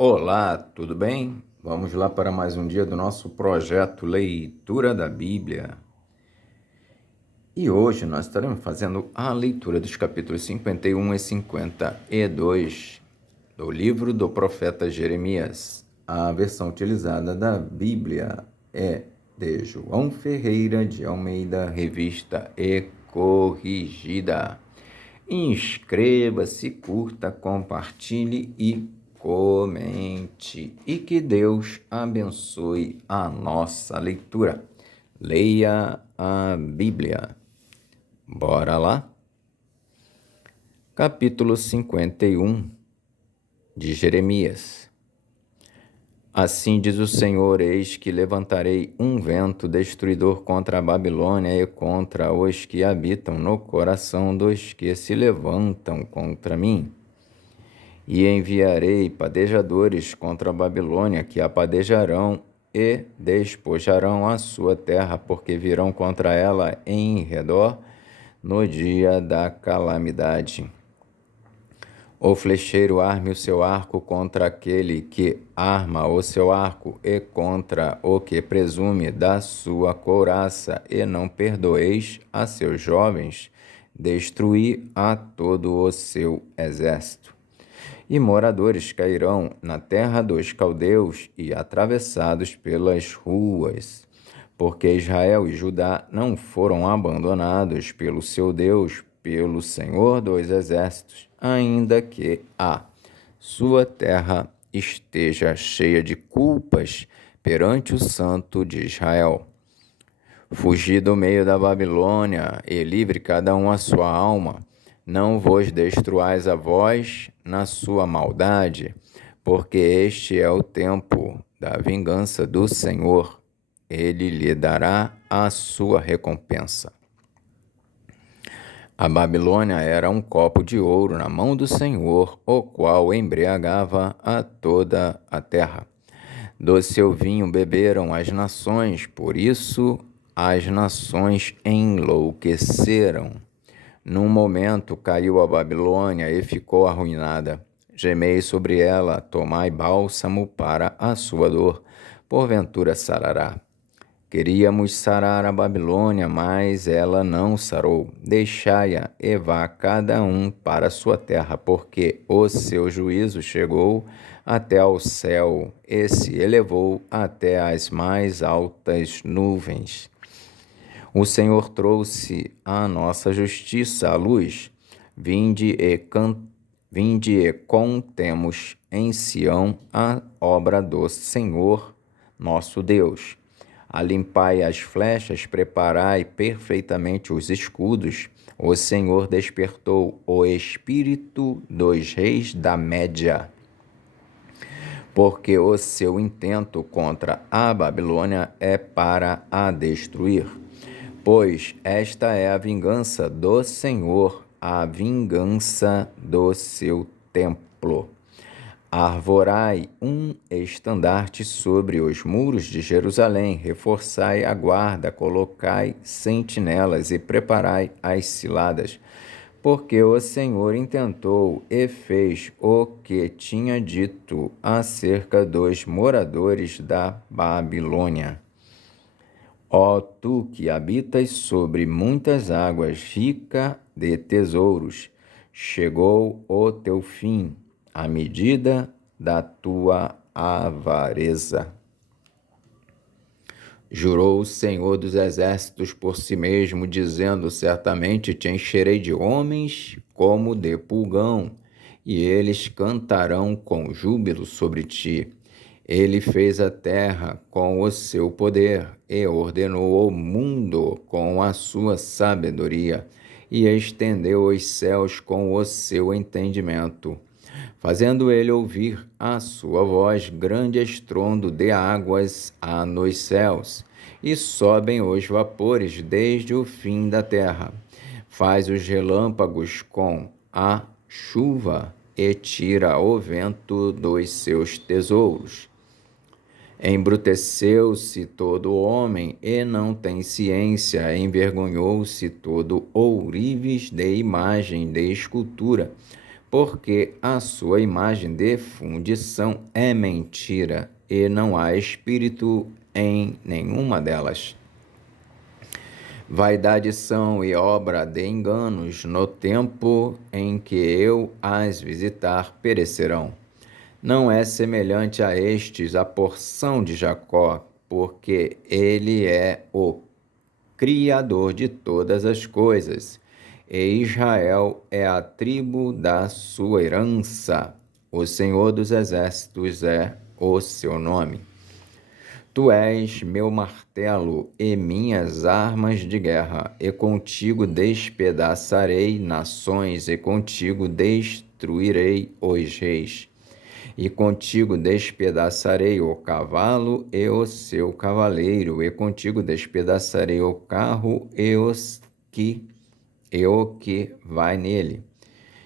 Olá, tudo bem? Vamos lá para mais um dia do nosso projeto Leitura da Bíblia. E hoje nós estaremos fazendo a leitura dos capítulos 51 e 52 do livro do profeta Jeremias. A versão utilizada da Bíblia é de João Ferreira de Almeida, revista e corrigida. Inscreva-se, curta, compartilhe e comente. E que Deus abençoe a nossa leitura. Leia a Bíblia. Bora lá? Capítulo 51 de Jeremias. Assim diz o Senhor: eis que levantarei um vento destruidor contra a Babilônia e contra os que habitam no coração dos que se levantam contra mim. E enviarei padejadores contra a Babilônia, que a padejarão e despojarão a sua terra, porque virão contra ela em redor no dia da calamidade. O flecheiro arme o seu arco contra aquele que arma o seu arco, e contra o que presume da sua couraça, e não perdoeis a seus jovens, destruí a todo o seu exército. E moradores cairão na terra dos caldeus e atravessados pelas ruas, porque Israel e Judá não foram abandonados pelo seu Deus, pelo Senhor dos exércitos, ainda que a sua terra esteja cheia de culpas perante o Santo de Israel. Fugi do meio da Babilônia e livre cada um a sua alma. Não vos destruais a vós na sua maldade, porque este é o tempo da vingança do Senhor. Ele lhe dará a sua recompensa. A Babilônia era um copo de ouro na mão do Senhor, o qual embriagava a toda a terra. Do seu vinho beberam as nações, por isso as nações enlouqueceram. Num momento caiu a Babilônia e ficou arruinada. Gemei sobre ela, tomai bálsamo para a sua dor, porventura sarará. Queríamos sarar a Babilônia, mas ela não sarou. Deixai-a e vá cada um para sua terra, porque o seu juízo chegou até ao céu e se elevou até as mais altas nuvens. O Senhor trouxe a nossa justiça à luz. Vinde e contemos em Sião a obra do Senhor, nosso Deus. Alimpai as flechas, preparai perfeitamente os escudos. O Senhor despertou o espírito dos reis da Média, porque o seu intento contra a Babilônia é para a destruir. Pois esta é a vingança do Senhor, a vingança do seu templo. Arvorai um estandarte sobre os muros de Jerusalém, reforçai a guarda, colocai sentinelas e preparai as ciladas, porque o Senhor intentou e fez o que tinha dito acerca dos moradores da Babilônia. Ó tu que habitas sobre muitas águas, rica de tesouros, chegou o teu fim, à medida da tua avareza. Jurou o Senhor dos exércitos por si mesmo, dizendo: certamente te encherei de homens como de pulgão, e eles cantarão com júbilo sobre ti. Ele fez a terra com o seu poder e ordenou o mundo com a sua sabedoria, e estendeu os céus com o seu entendimento, fazendo ele ouvir a sua voz, grande estrondo de águas há nos céus, e sobem os vapores desde o fim da terra. Faz os relâmpagos com a chuva e tira o vento dos seus tesouros. Embruteceu-se todo homem e não tem ciência, envergonhou-se todo ourives de imagem de escultura, porque a sua imagem de fundição é mentira, e não há espírito em nenhuma delas. Vaidade são e obra de enganos, no tempo em que eu as visitar perecerão. Não é semelhante a estes a porção de Jacó, porque ele é o Criador de todas as coisas, e Israel é a tribo da sua herança. O Senhor dos Exércitos é o seu nome. Tu és meu martelo e minhas armas de guerra, e contigo despedaçarei nações, e contigo destruirei os reis. E contigo despedaçarei o cavalo e o seu cavaleiro, e contigo despedaçarei o carro e o que vai nele.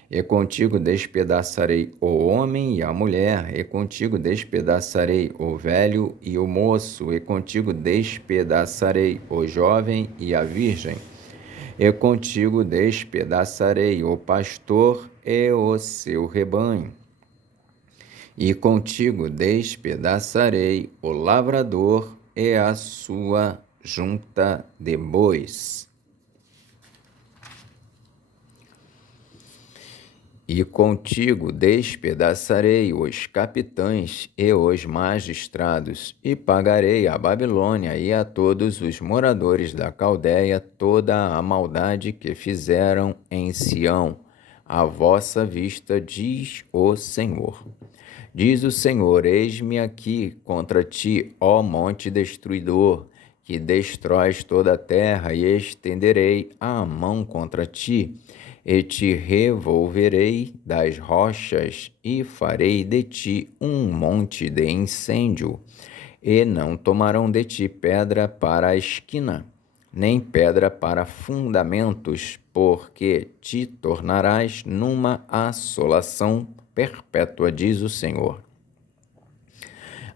E contigo despedaçarei o homem e a mulher, e contigo despedaçarei o velho e o moço, e contigo despedaçarei o jovem e a virgem. E contigo despedaçarei o pastor e o seu rebanho. E contigo despedaçarei o lavrador e a sua junta de bois. E contigo despedaçarei os capitães e os magistrados, e pagarei à Babilônia e a todos os moradores da Caldeia toda a maldade que fizeram em Sião, à vossa vista, diz o Senhor. Diz o Senhor: eis-me aqui contra ti, ó monte destruidor, que destróis toda a terra, e estenderei a mão contra ti, e te revolverei das rochas, e farei de ti um monte de incêndio, e não tomarão de ti pedra para a esquina, nem pedra para fundamentos, porque te tornarás numa assolação perpétua, diz o Senhor.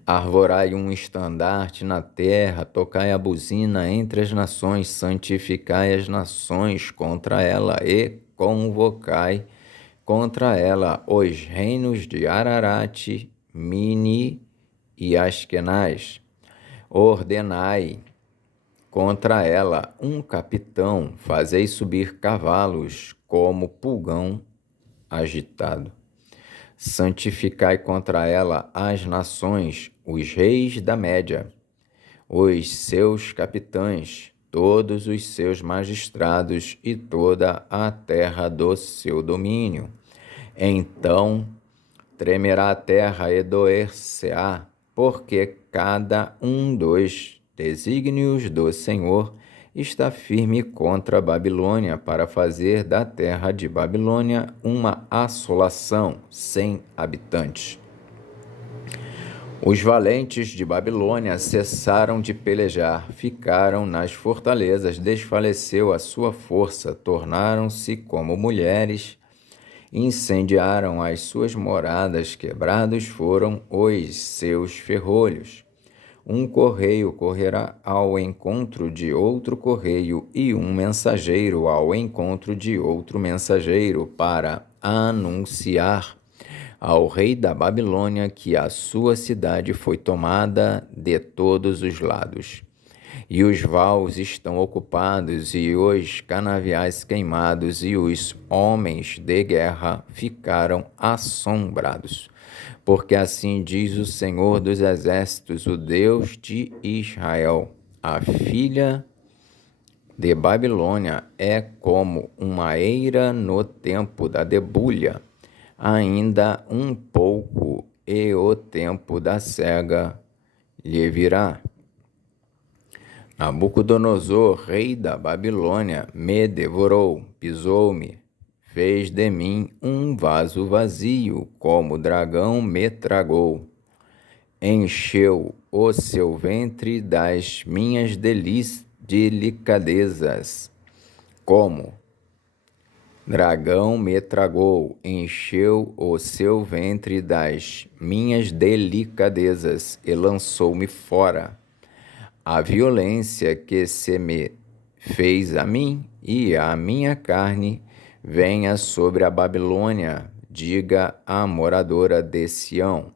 Arvorai um estandarte na terra, tocai a buzina entre as nações, santificai as nações contra ela e convocai contra ela os reinos de Ararate, Mini e Askenaz. Ordenai contra ela um capitão, fazei subir cavalos como pulgão agitado. Santificai contra ela as nações, os reis da Média, os seus capitães, todos os seus magistrados e toda a terra do seu domínio. Então tremerá a terra e doer-se-á, porque cada um dos desígnios do Senhor está firme contra a Babilônia, para fazer da terra de Babilônia uma assolação sem habitantes. Os valentes de Babilônia cessaram de pelejar, ficaram nas fortalezas, desfaleceu a sua força, tornaram-se como mulheres, incendiaram as suas moradas, quebrados foram os seus ferrolhos. Um correio correrá ao encontro de outro correio, e um mensageiro ao encontro de outro mensageiro, para anunciar ao rei da Babilônia que a sua cidade foi tomada de todos os lados. E os vaus estão ocupados, e os canaviais queimados, e os homens de guerra ficaram assombrados. Porque assim diz o Senhor dos Exércitos, o Deus de Israel: a filha de Babilônia é como uma eira no tempo da debulha, ainda um pouco, e o tempo da cega lhe virá. Nabucodonosor, rei da Babilônia, me devorou, pisou-me, fez de mim um vaso vazio, como o dragão me tragou. Encheu o seu ventre das minhas delicadezas, como dragão me tragou, encheu o seu ventre das minhas delicadezas e lançou-me fora. A violência que se me fez a mim e a minha carne venha sobre a Babilônia, diga a moradora de Sião,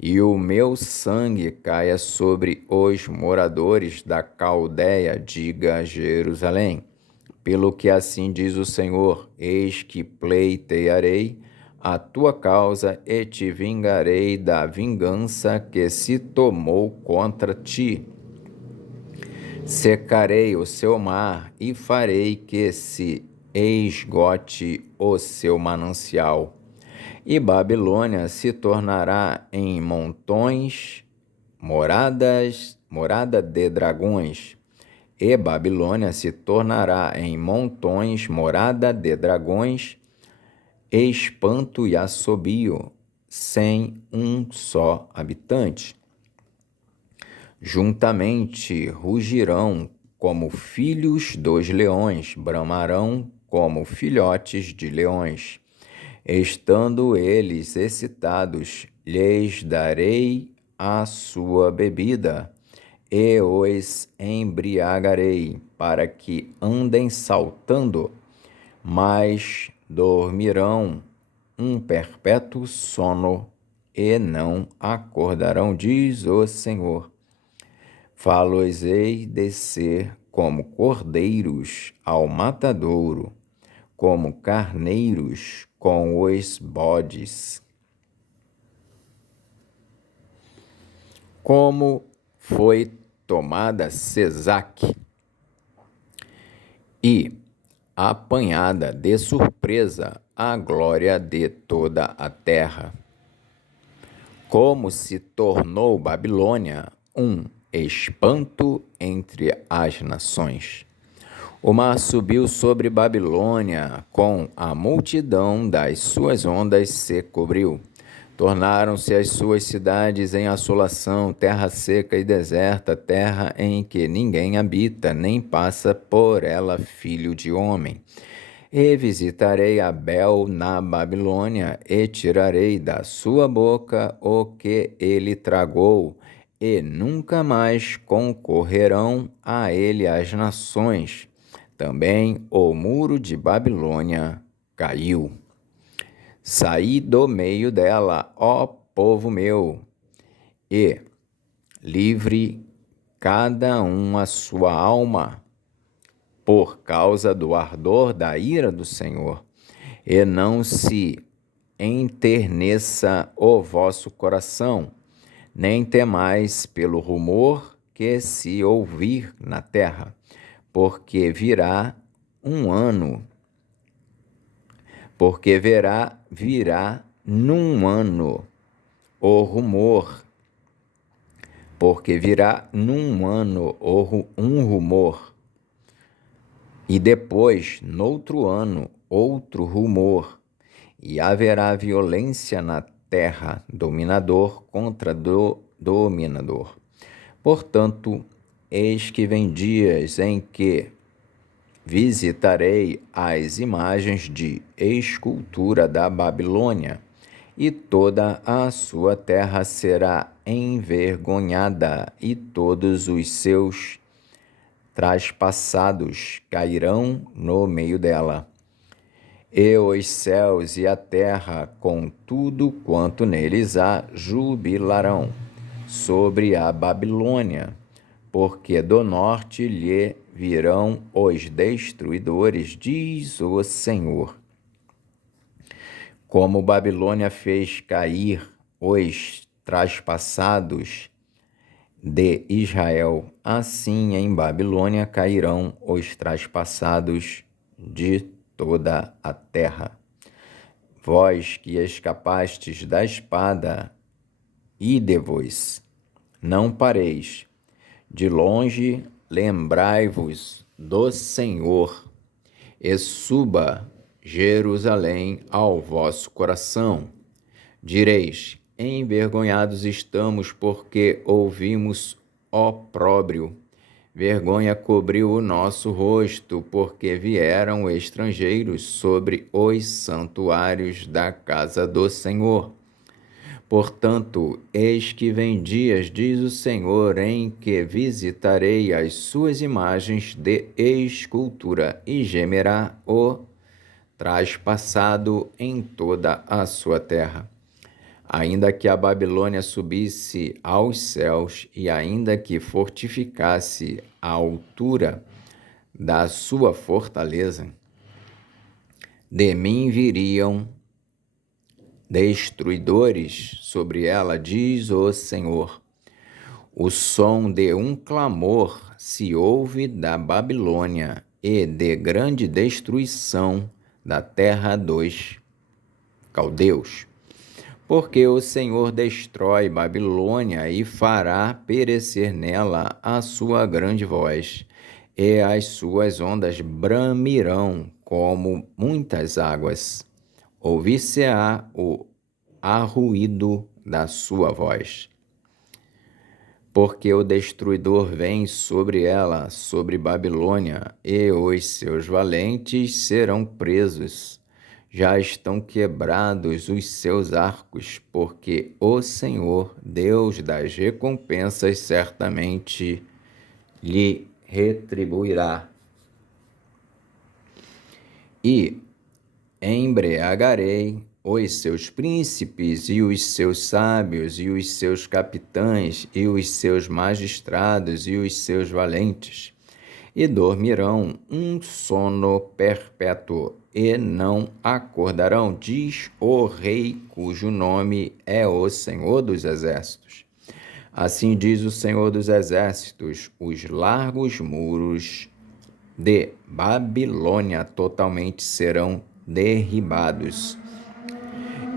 e o meu sangue caia sobre os moradores da Caldeia, diga Jerusalém. Pelo que assim diz o Senhor, eis que pleitearei a tua causa e te vingarei da vingança que se tomou contra ti. Secarei o seu mar e farei que se esgote o seu manancial. E Babilônia se tornará em montões, morada de dragões. E Babilônia se tornará em montões, morada de dragões, espanto e assobio, sem um só habitante. Juntamente rugirão como filhos dos leões, bramarão como filhotes de leões. Estando eles excitados, lhes darei a sua bebida, e os embriagarei, para que andem saltando, mas dormirão um perpétuo sono, e não acordarão, diz o Senhor. Fá-los-ei descer como cordeiros ao matadouro, como carneiros com os bodes. Como foi tomada Sesac e apanhada de surpresa a glória de toda a terra. Como se tornou Babilônia um espanto entre as nações. O mar subiu sobre Babilônia, com a multidão das suas ondas se cobriu. Tornaram-se as suas cidades em assolação, terra seca e deserta, terra em que ninguém habita, nem passa por ela filho de homem. E visitarei Abel na Babilônia, e tirarei da sua boca o que ele tragou, e nunca mais concorrerão a ele as nações. Também o muro de Babilônia caiu. Saí do meio dela, ó povo meu, e livre cada um a sua alma, por causa do ardor da ira do Senhor, e não se enterneça o vosso coração, nem temais pelo rumor que se ouvir na terra, porque virá num ano o rumor, um rumor, e depois, noutro ano, outro rumor, e haverá violência na terra, dominador contra dominador. Portanto, eis que vem dias em que visitarei as imagens de escultura da Babilônia, e toda a sua terra será envergonhada, e todos os seus traspassados cairão no meio dela. E os céus e a terra, com tudo quanto neles há, jubilarão sobre a Babilônia, porque do norte lhe virão os destruidores, diz o Senhor. Como Babilônia fez cair os traspassados de Israel, assim em Babilônia cairão os traspassados de toda a terra. Vós que escapastes da espada, ide-vos, não pareis. De longe lembrai-vos do Senhor, e suba Jerusalém ao vosso coração. Direis: envergonhados estamos, porque ouvimos opróbrio. Vergonha cobriu o nosso rosto, porque vieram estrangeiros sobre os santuários da casa do Senhor. Portanto, eis que vem dias, diz o Senhor, em que visitarei as suas imagens de escultura, e gemerá o traspassado em toda a sua terra. Ainda que a Babilônia subisse aos céus e ainda que fortificasse a altura da sua fortaleza, de mim viriam destruidores sobre ela, diz o Senhor. O som de um clamor se ouve da Babilônia e de grande destruição da terra dos caldeus. Porque o Senhor destrói Babilônia e fará perecer nela a sua grande voz, e as suas ondas bramirão como muitas águas. Ouvir-se-á o arruído da sua voz. Porque o destruidor vem sobre ela, sobre Babilônia, e os seus valentes serão presos. Já estão quebrados os seus arcos, porque o Senhor, Deus das recompensas, certamente lhe retribuirá. E embriagarei os seus príncipes e os seus sábios e os seus capitães e os seus magistrados e os seus valentes, e dormirão um sono perpétuo e não acordarão, diz o Rei, cujo nome é o Senhor dos Exércitos. Assim diz o Senhor dos Exércitos: os largos muros de Babilônia totalmente serão derribados,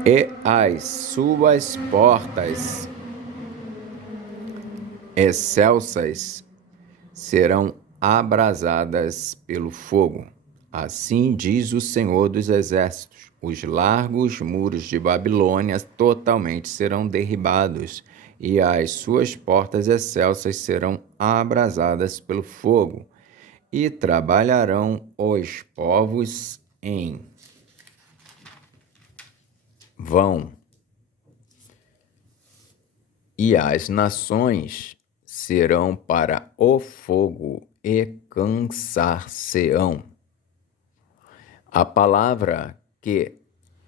e as suas portas excelsas serão abrasadas pelo fogo. Assim diz o Senhor dos Exércitos: os largos muros de Babilônia totalmente serão derribados, e as suas portas excelsas serão abrasadas pelo fogo, e trabalharão os povos em vão, e as nações serão para o fogo e cansar-se-ão. A palavra que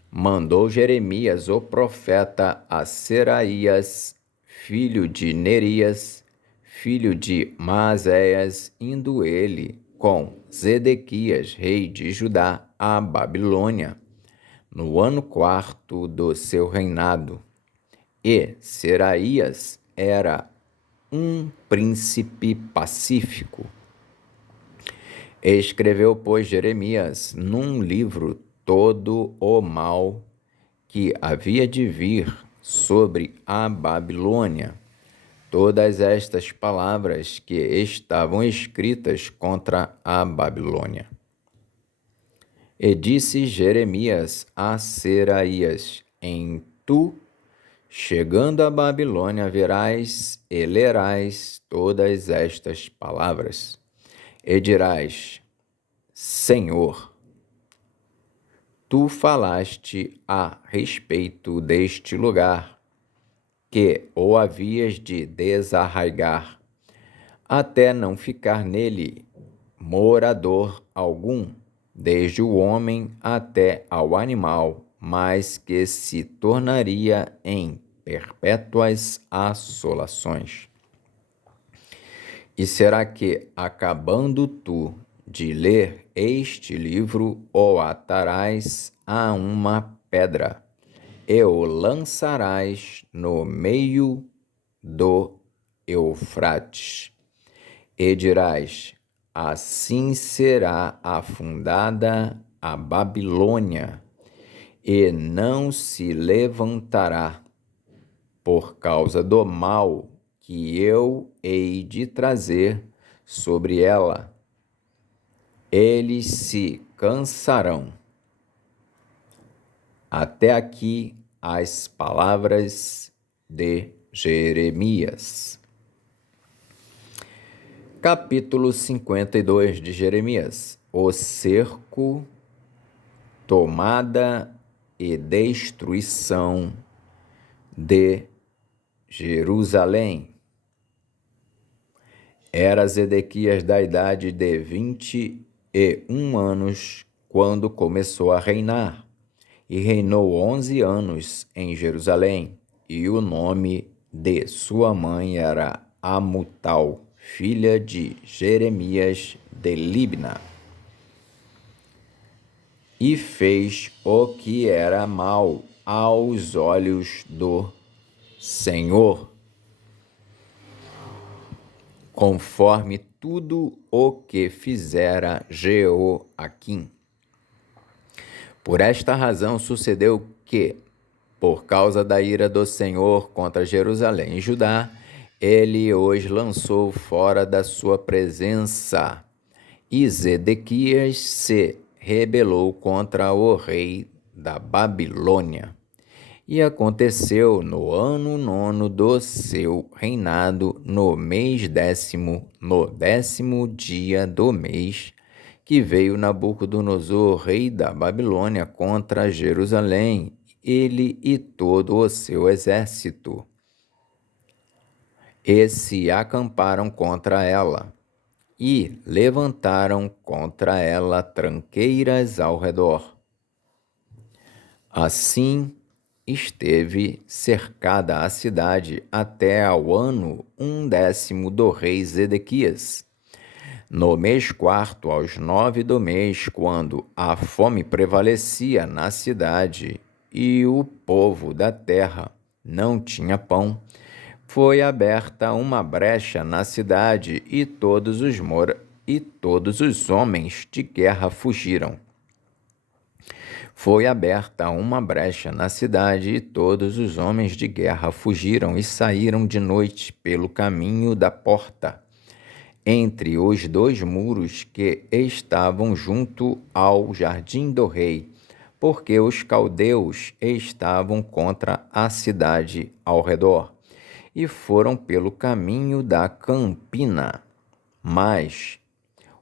mandou Jeremias, o profeta, a Seraías, filho de Nerias, filho de Maazéias, indo ele com Zedequias, rei de Judá, a Babilônia, no ano 4º do seu reinado. E Seraías era um príncipe pacífico. Escreveu, pois, Jeremias num livro todo o mal que havia de vir sobre a Babilônia, todas estas palavras que estavam escritas contra a Babilônia. E disse Jeremias a Seraías: em tu, chegando a Babilônia, verás e lerás todas estas palavras, e dirás: Senhor, tu falaste a respeito deste lugar, que o havias de desarraigar, até não ficar nele morador algum, desde o homem até ao animal, mas que se tornaria em perpétuas assolações. E será que, acabando tu de ler este livro, o atarás a uma pedra e o lançarás no meio do Eufrates, e dirás: assim será afundada a Babilônia, e não se levantará, por causa do mal que eu hei de trazer sobre ela. Eles se cansarão. Até aqui as palavras de Jeremias. Capítulo 52 de Jeremias: o cerco, tomada e destruição de Jerusalém. Era Zedequias da idade de 21 anos quando começou a reinar, e reinou 11 anos em Jerusalém, e o nome de sua mãe era Amutal, filha de Jeremias de Libna. E fez o que era mal aos olhos do Senhor, conforme tudo o que fizera Jeoaquim. Por esta razão sucedeu que, por causa da ira do Senhor contra Jerusalém e Judá, ele os lançou fora da sua presença. E Zedequias se rebelou contra o rei da Babilônia. E aconteceu no ano 9 do seu reinado, no mês 10º, no 10º dia do mês, que veio Nabucodonosor, rei da Babilônia, contra Jerusalém, ele e todo o seu exército, e se acamparam contra ela, e levantaram contra ela tranqueiras ao redor. Assim esteve cercada a cidade até ao ano 10º do rei Zedequias. No mês 4º, aos 9 do mês, quando a fome prevalecia na cidade e o povo da terra não tinha pão, foi aberta uma brecha na cidade e todos os homens de guerra fugiram. Foi aberta uma brecha na cidade e todos os homens de guerra fugiram e saíram de noite pelo caminho da porta, entre os dois muros que estavam junto ao jardim do rei, porque os caldeus estavam contra a cidade ao redor, e foram pelo caminho da campina. Mas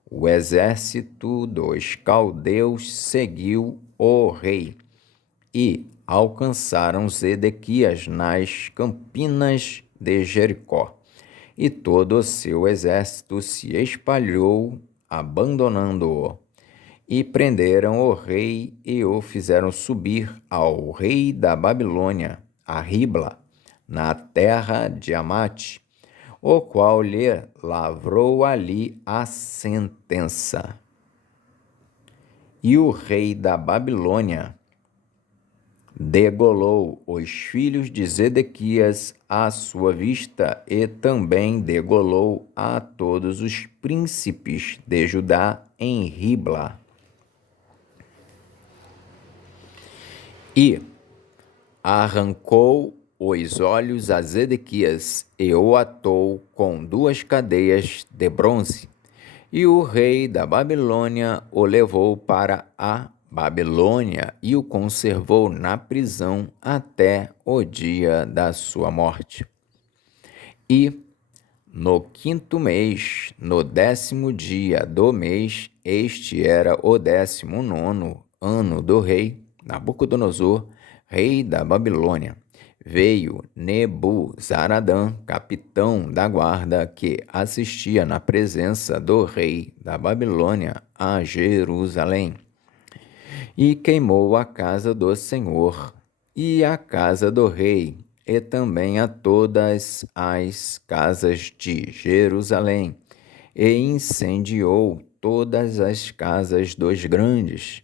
o exército dos caldeus seguiu o rei e alcançaram Zedequias nas campinas de Jericó. E todo o seu exército se espalhou, abandonando-o. E prenderam o rei e o fizeram subir ao rei da Babilônia, a Ribla, na terra de Amate, o qual lhe lavrou ali a sentença. E o rei da Babilônia degolou os filhos de Zedequias à sua vista e também degolou a todos os príncipes de Judá em Ribla. E arrancou os olhos a Zedequias e o atou com 2 cadeias de bronze. E o rei da Babilônia o levou para a Babilônia e o conservou na prisão até o dia da sua morte. E no 5º mês, no 10º dia do mês, este era o 19º ano do rei Nabucodonosor, rei da Babilônia, veio Nebuzaradã, capitão da guarda, que assistia na presença do rei da Babilônia a Jerusalém, e queimou a casa do Senhor e a casa do rei, e também a todas as casas de Jerusalém, e incendiou todas as casas dos grandes.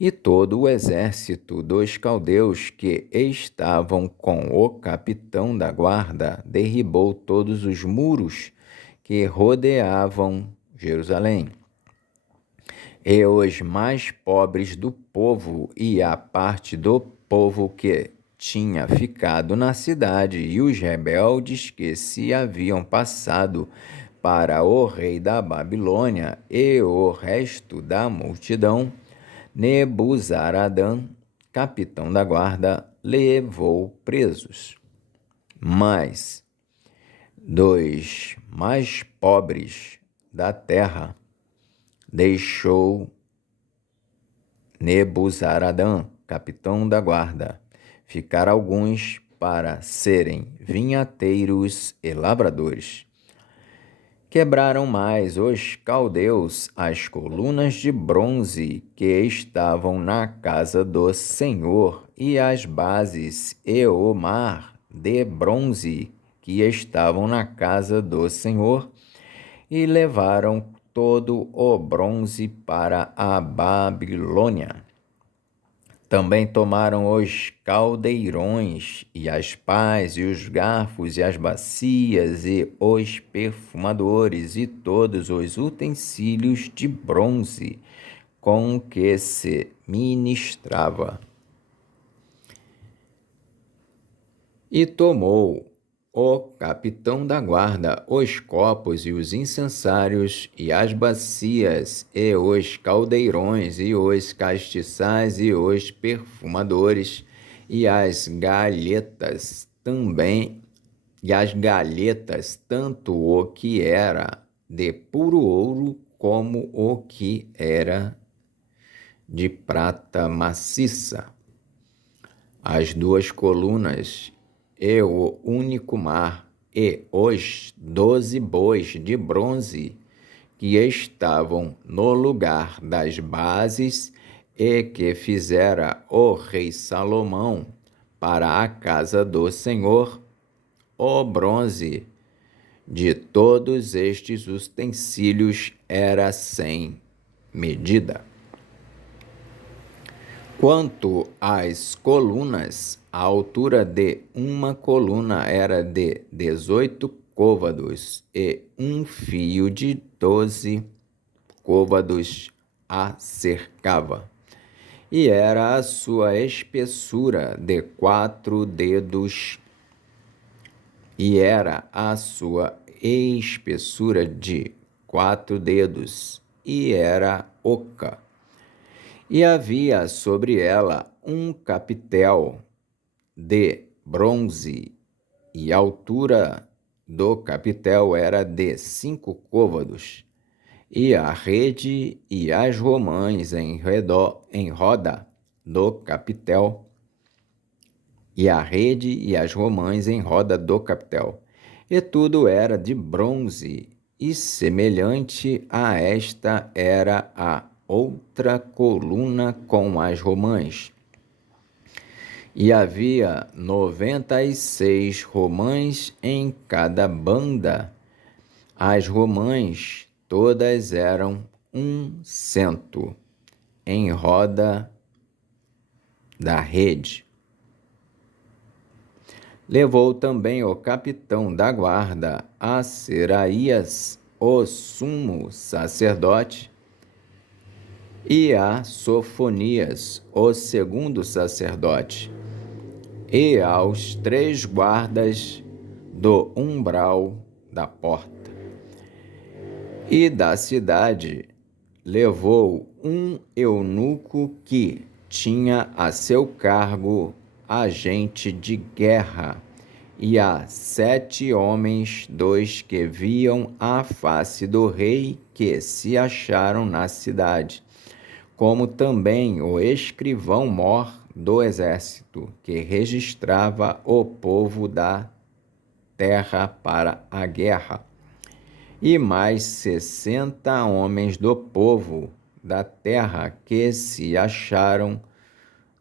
E todo o exército dos caldeus que estavam com o capitão da guarda derribou todos os muros que rodeavam Jerusalém. E os mais pobres do povo e a parte do povo que tinha ficado na cidade e os rebeldes que se haviam passado para o rei da Babilônia e o resto da multidão, Nebuzaradã, capitão da guarda, levou presos. Mas dos mais pobres da terra deixou Nebuzaradã, capitão da guarda, ficar alguns para serem vinhateiros e lavradores. Quebraram mais os caldeus as colunas de bronze que estavam na casa do Senhor, e as bases e o mar de bronze que estavam na casa do Senhor, e levaram todo o bronze para a Babilônia. Também tomaram os caldeirões, e as pás, e os garfos, e as bacias, e os perfumadores, e todos os utensílios de bronze com que se ministrava. E tomou o capitão da guarda os copos e os incensários, e as bacias, e os caldeirões, e os castiçais, e os perfumadores, e as galhetas também, e as galhetas, tanto o que era de puro ouro, como o que era de prata maciça. As duas colunas e o único mar, e os 12 bois de bronze que estavam no lugar das bases, e que fizera o rei Salomão para a casa do Senhor. O bronze de todos estes utensílios era sem medida. Quanto às colunas, a altura de uma coluna era de 18 côvados, e um fio de 12 côvados a cercava. E era a sua espessura de 4 dedos, e era a sua espessura de 4 dedos, e era oca. E havia sobre ela um capitel de bronze, e a altura do capitel era de 5 côvados, e a rede e as romãs em roda do capitel, e a rede e as romãs em roda do capitel. E tudo era de bronze, e semelhante a esta era a outra coluna com as romãs. E havia 96 romãs em cada banda. As romãs todas eram 100 em roda da rede. Levou também o capitão da guarda a Seraías, o sumo sacerdote, e a Sofonias, o segundo sacerdote, e aos 3 guardas do umbral da porta. E da cidade levou um eunuco que tinha a seu cargo agente de guerra, e a 7 homens, 2 que viam a face do rei, que se acharam na cidade, como também o escrivão-mor do exército, que registrava o povo da terra para a guerra, e mais 60 homens do povo da terra que se acharam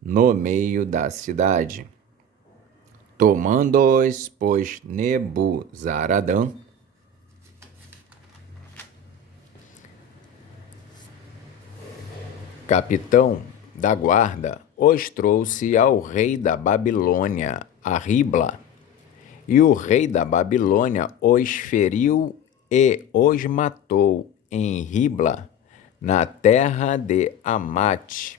no meio da cidade. Tomando-os, pois, Nebuzaradã, capitão da guarda, os trouxe ao rei da Babilônia, a Ribla. E o rei da Babilônia os feriu e os matou em Ribla, na terra de Amate.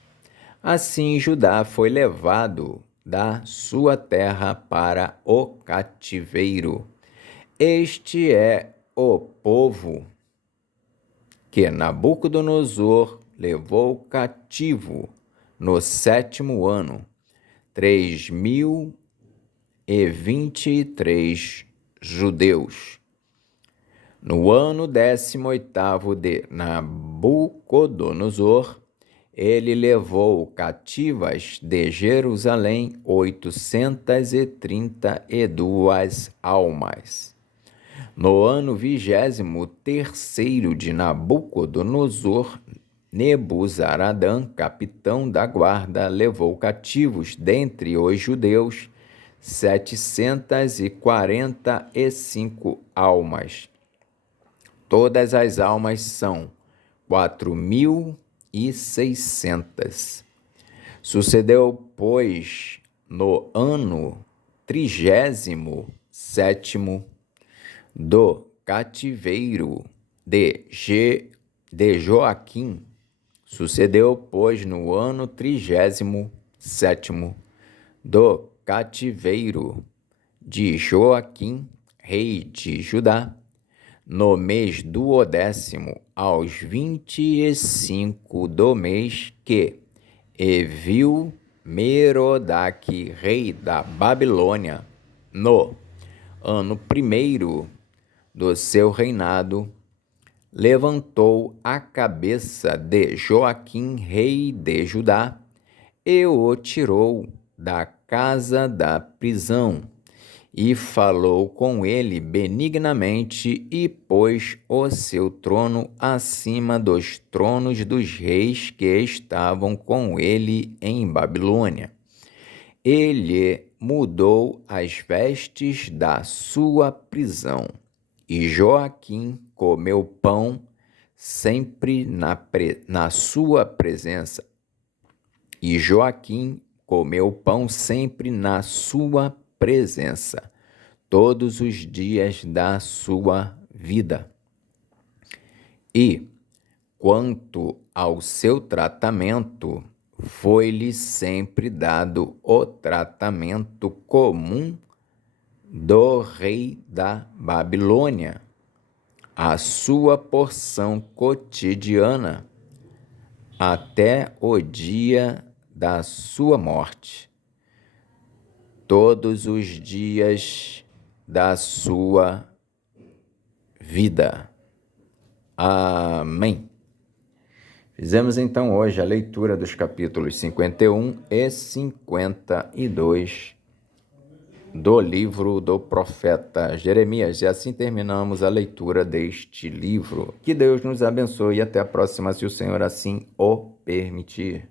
Assim Judá foi levado da sua terra para o cativeiro. Este é o povo que Nabucodonosor levou cativo no 7º ano, 3.023 judeus. No ano 18º de Nabucodonosor, ele levou cativas de Jerusalém 832 almas. No ano 23º de Nabucodonosor, Nebuzaradã, capitão da guarda, levou cativos dentre os judeus 745 almas. Todas as almas são 4.600. Sucedeu, pois, no ano 37º do cativeiro de Joaquim. Sucedeu, pois, no ano 37º do cativeiro de Joaquim, rei de Judá, no mês 12º, aos 25 do mês, que Evil Merodach, rei da Babilônia, no ano 1º do seu reinado, levantou a cabeça de Joaquim, rei de Judá, e o tirou da casa da prisão, e falou com ele benignamente, e pôs o seu trono acima dos tronos dos reis que estavam com ele em Babilônia. Ele mudou as vestes da sua prisão, e Joaquim comeu pão sempre na sua presença. E Joaquim comeu pão sempre na sua presença, todos os dias da sua vida. E, quanto ao seu tratamento, foi-lhe sempre dado o tratamento comum do rei da Babilônia, a sua porção cotidiana, até o dia da sua morte, todos os dias da sua vida. Amém. Fizemos então hoje a leitura dos capítulos 51 e 52 do livro do profeta Jeremias. E assim terminamos a leitura deste livro. Que Deus nos abençoe e até a próxima, se o Senhor assim o permitir.